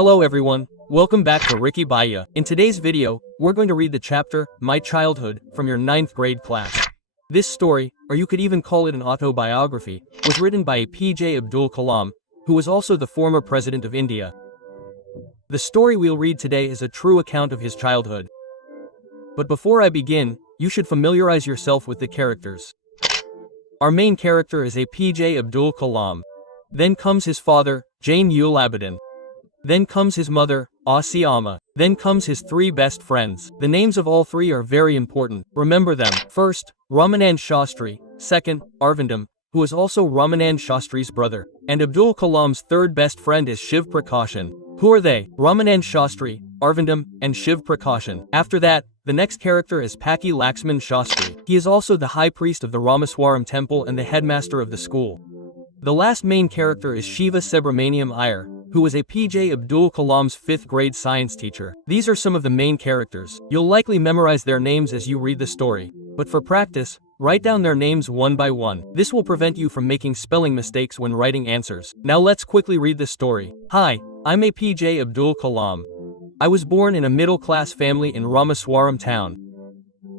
Hello everyone, welcome back to Ricky Bhaiya. In today's video, we're going to read the chapter, My Childhood, from your 9th grade class. This story, or you could even call it an autobiography, was written by APJ Abdul Kalam, who was also the former president of India. The story we'll read today is a true account of his childhood. But before I begin, you should familiarize yourself with the characters. Our main character is APJ Abdul Kalam. Then comes his father, Jain-ul Abidin. Then comes his mother, Asiyama. Then comes his three best friends. The names of all three are very important. Remember them. First, Ramanand Shastri. Second, Arvindam, who is also Ramanand Shastri's brother. And Abdul Kalam's third best friend is Shiv Prakashan. Who are they? Ramanand Shastri, Arvindam, and Shiv Prakashan. After that, the next character is Paki Laxman Shastri. He is also the high priest of the Ramaswaram temple and the headmaster of the school. The last main character is Shiva Subramaniam Iyer, who was APJ Abdul Kalam's 5th grade science teacher. These are some of the main characters. You'll likely memorize their names as you read the story. But for practice, write down their names one by one. This will prevent you from making spelling mistakes when writing answers. Now let's quickly read the story. Hi, I'm APJ Abdul Kalam. I was born in a middle-class family in Ramaswaram town.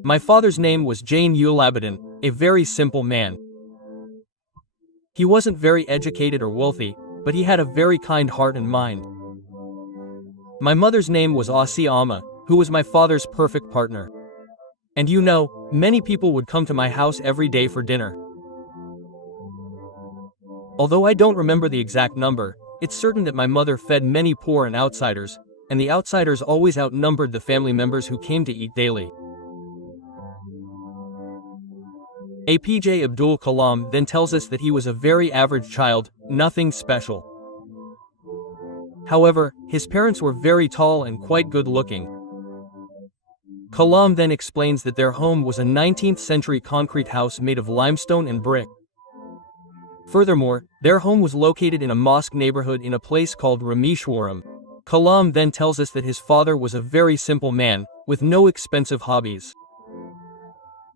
My father's name was Jain-ul Abidin, a very simple man. He wasn't very educated or wealthy, but he had a very kind heart and mind. My mother's name was Asiyama, who was my father's perfect partner. And you know, many people would come to my house every day for dinner. Although I don't remember the exact number, it's certain that my mother fed many poor and outsiders, and the outsiders always outnumbered the family members who came to eat daily. APJ Abdul Kalam then tells us that he was a very average child, nothing special. However, his parents were very tall and quite good-looking. Kalam then explains that their home was a 19th century concrete house made of limestone and brick. Furthermore, their home was located in a mosque neighborhood in a place called Rameshwaram. Kalam then tells us that his father was a very simple man, with no expensive hobbies.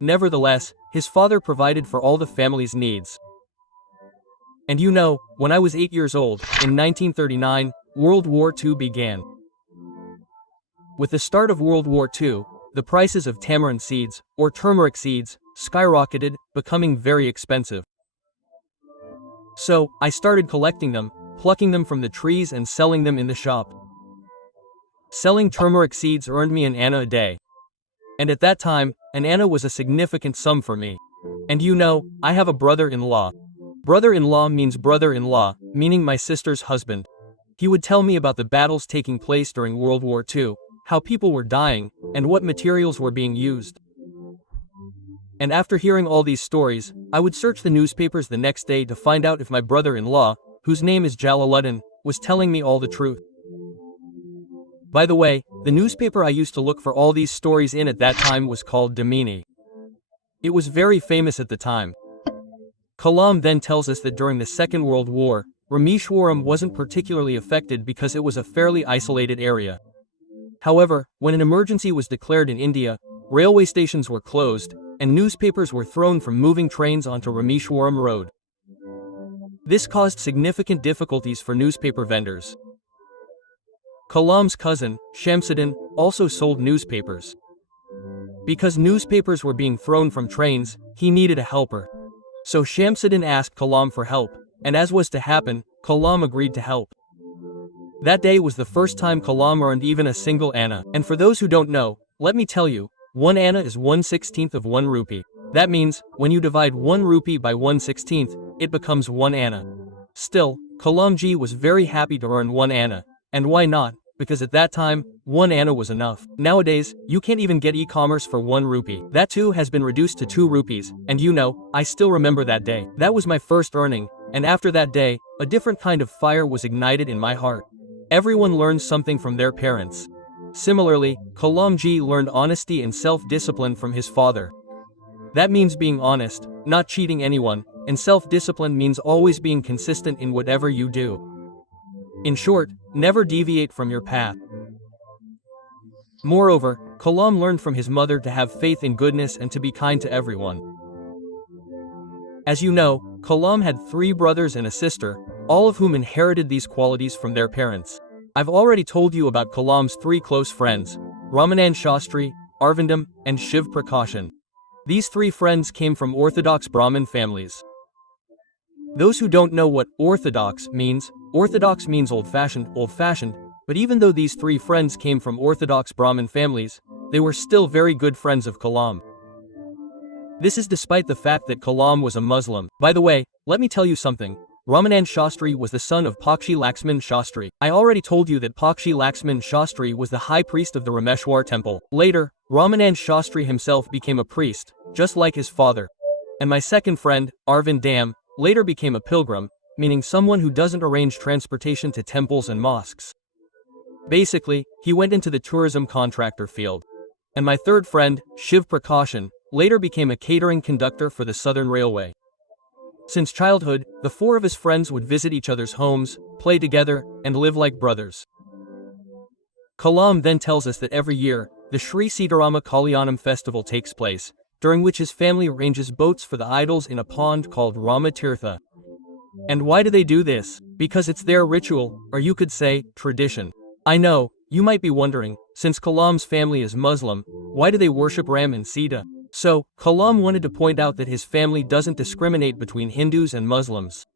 Nevertheless, his father provided for all the family's needs. And you know, when I was 8 years old, in 1939, World War II began. With the start of World War II, the prices of tamarind seeds, or turmeric seeds, skyrocketed, becoming very expensive. So, I started collecting them, plucking them from the trees and selling them in the shop. Selling turmeric seeds earned me an anna a day. And at that time, an anna was a significant sum for me. And you know, I have a brother-in-law. Brother-in-law means brother-in-law, meaning my sister's husband. He would tell me about the battles taking place during World War II, how people were dying, and what materials were being used. And after hearing all these stories, I would search the newspapers the next day to find out if my brother-in-law, whose name is Jalaluddin, was telling me all the truth. By the way, the newspaper I used to look for all these stories in at that time was called Damini. It was very famous at the time. Kalam then tells us that during the Second World War, Rameshwaram wasn't particularly affected because it was a fairly isolated area. However, when an emergency was declared in India, railway stations were closed, and newspapers were thrown from moving trains onto Rameshwaram Road. This caused significant difficulties for newspaper vendors. Kalam's cousin, Shamsuddin, also sold newspapers. Because newspapers were being thrown from trains, he needed a helper. So Shamsuddin asked Kalam for help, and as was to happen, Kalam agreed to help. That day was the first time Kalam earned even a single anna. And for those who don't know, let me tell you, 1 anna is 1/16th of 1 rupee. That means, when you divide 1 rupee by 1/16th, it becomes 1 anna. Still, Kalamji was very happy to earn 1 anna. And why not? Because at that time, 1 anna was enough. Nowadays, you can't even get e-commerce for 1 rupee. That too has been reduced to 2 rupees, and you know, I still remember that day. That was my first earning, and after that day, a different kind of fire was ignited in my heart. Everyone learns something from their parents. Similarly, Kalamji learned honesty and self-discipline from his father. That means being honest, not cheating anyone, and self-discipline means always being consistent in whatever you do. In short, never deviate from your path. Moreover, Kalam learned from his mother to have faith in goodness and to be kind to everyone. As you know, Kalam had 3 brothers and a sister, all of whom inherited these qualities from their parents. I've already told you about Kalam's three close friends, Ramanand Shastri, Arvindam, and Shiv Prakashan. These three friends came from Orthodox Brahmin families. Those who don't know what Orthodox means old-fashioned, but even though these three friends came from Orthodox Brahmin families, they were still very good friends of Kalam. This is despite the fact that Kalam was a Muslim. By the way, let me tell you something. Ramanand Shastri was the son of Pakshi Laxman Shastri. I already told you that Pakshi Laxman Shastri was the high priest of the Rameshwar temple. Later, Ramanand Shastri himself became a priest, just like his father. And my second friend, Arvind Dam, later became a pilgrim, meaning someone who doesn't arrange transportation to temples and mosques. Basically, he went into the tourism contractor field. And my third friend, Shiv Prakashan, later became a catering conductor for the Southern Railway. Since childhood, the four of his friends would visit each other's homes, play together, and live like brothers. Kalam then tells us that every year, the Sri Sitarama Kalyanam festival takes place, during which his family arranges boats for the idols in a pond called Rama Tirtha. And why do they do this? Because it's their ritual, or you could say, tradition. I know, you might be wondering, since Kalam's family is Muslim, why do they worship Ram and Sita? So, Kalam wanted to point out that his family doesn't discriminate between Hindus and Muslims.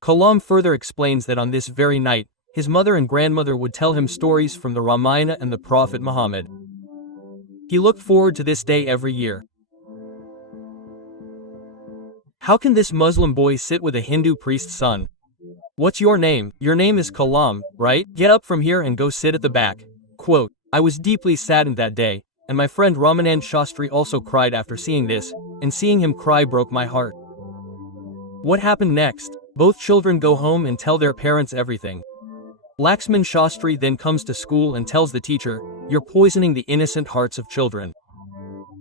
Kalam further explains that on this very night, his mother and grandmother would tell him stories from the Ramayana and the Prophet Muhammad. He looked forward to this day every year. How can this Muslim boy sit with a Hindu priest's son? What's your name? Your name is Kalam, right? Get up from here and go sit at the back. Quote, I was deeply saddened that day, and my friend Ramanand Shastri also cried after seeing this, and seeing him cry broke my heart. What happened next? Both children go home and tell their parents everything. Laxman Shastri then comes to school and tells the teacher, you're poisoning the innocent hearts of children.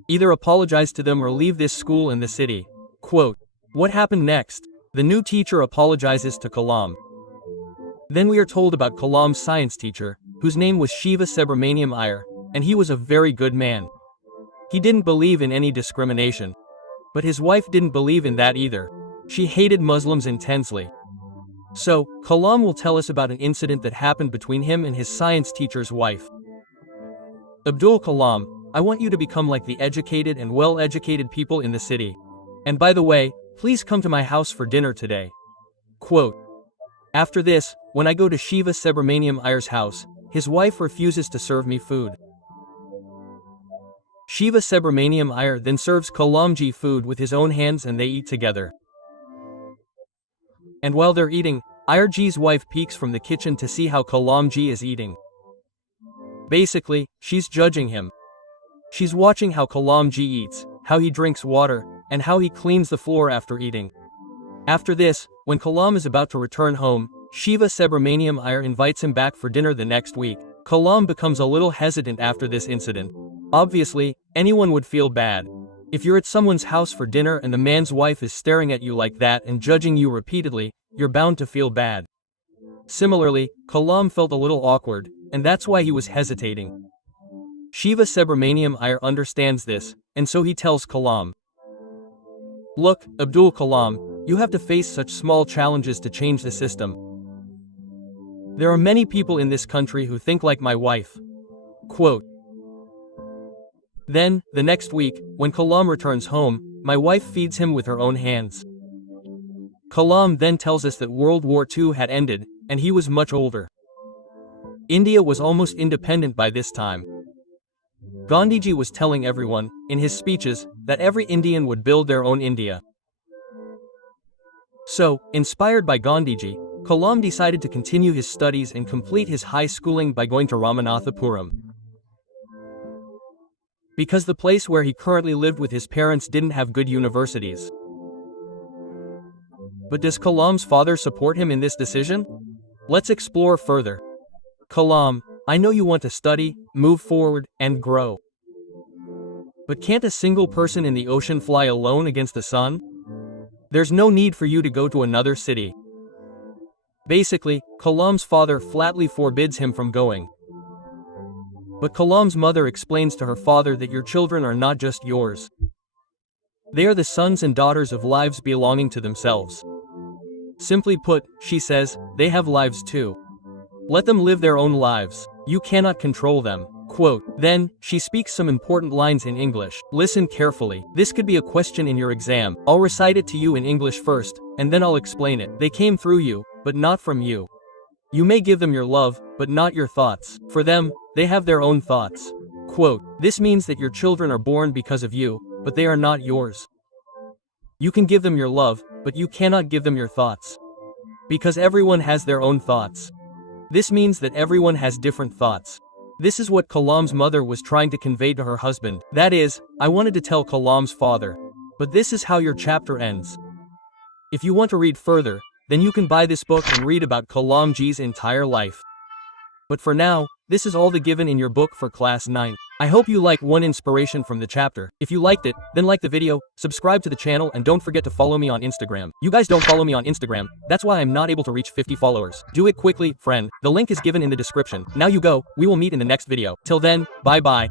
Either apologize to them or leave this school and the city. Quote, what happened next? The new teacher apologizes to Kalam. Then we are told about Kalam's science teacher, whose name was Shiva Subramaniam Iyer, and he was a very good man. He didn't believe in any discrimination. But his wife didn't believe in that either. She hated Muslims intensely. So, Kalam will tell us about an incident that happened between him and his science teacher's wife. Abdul Kalam, I want you to become like the educated and well-educated people in the city. And by the way, please come to my house for dinner today. Quote, after this, when I go to Shiva Subramaniam Iyer's house, his wife refuses to serve me food. Shiva Subramaniam Iyer then serves Kalamji food with his own hands and they eat together. And while they're eating, Iyerji's wife peeks from the kitchen to see how Kalamji is eating. Basically, she's judging him. She's watching how Kalamji eats, how he drinks water, and how he cleans the floor after eating. After this, when Kalam is about to return home, Shiva Subramaniam Iyer invites him back for dinner the next week. Kalam becomes a little hesitant after this incident. Obviously, anyone would feel bad. If you're at someone's house for dinner and the man's wife is staring at you like that and judging you repeatedly, you're bound to feel bad. Similarly, Kalam felt a little awkward, and that's why he was hesitating. Shiva Subramaniam Iyer understands this, and so he tells Kalam, look, Abdul Kalam, you have to face such small challenges to change the system. There are many people in this country who think like my wife. Quote, then, the next week, when Kalam returns home, my wife feeds him with her own hands. Kalam then tells us that World War II had ended, and he was much older. India was almost independent by this time. Gandhiji was telling everyone, in his speeches, that every Indian would build their own India. So, inspired by Gandhiji, Kalam decided to continue his studies and complete his high schooling by going to Ramanathapuram. Because the place where he currently lived with his parents didn't have good universities. But does Kalam's father support him in this decision? Let's explore further. Kalam, I know you want to study, move forward, and grow. But can't a single person in the ocean fly alone against the sun? There's no need for you to go to another city. Basically, Kalam's father flatly forbids him from going. But Kalam's mother explains to her father that your children are not just yours. They are the sons and daughters of lives belonging to themselves. Simply put, she says, they have lives too. Let them live their own lives. You cannot control them. Quote. Then, she speaks some important lines in English. Listen carefully. This could be a question in your exam. I'll recite it to you in English first, and then I'll explain it. They came through you, but not from you. You may give them your love, but not your thoughts. For them, they have their own thoughts. Quote. This means that your children are born because of you, but they are not yours. You can give them your love, but you cannot give them your thoughts. Because everyone has their own thoughts. This means that everyone has different thoughts. This is what Kalam's mother was trying to convey to her husband. That is, I wanted to tell Kalam's father. But this is how your chapter ends. If you want to read further, then you can buy this book and read about Kalamji's entire life. But for now, this is all the given in your book for class 9. I hope you like one inspiration from the chapter. If you liked it, then like the video, subscribe to the channel, and don't forget to follow me on Instagram. You guys don't follow me on Instagram, that's why I'm not able to reach 50 followers. Do it quickly, friend. The link is given in the description. Now you go, we will meet in the next video. Till then, bye bye.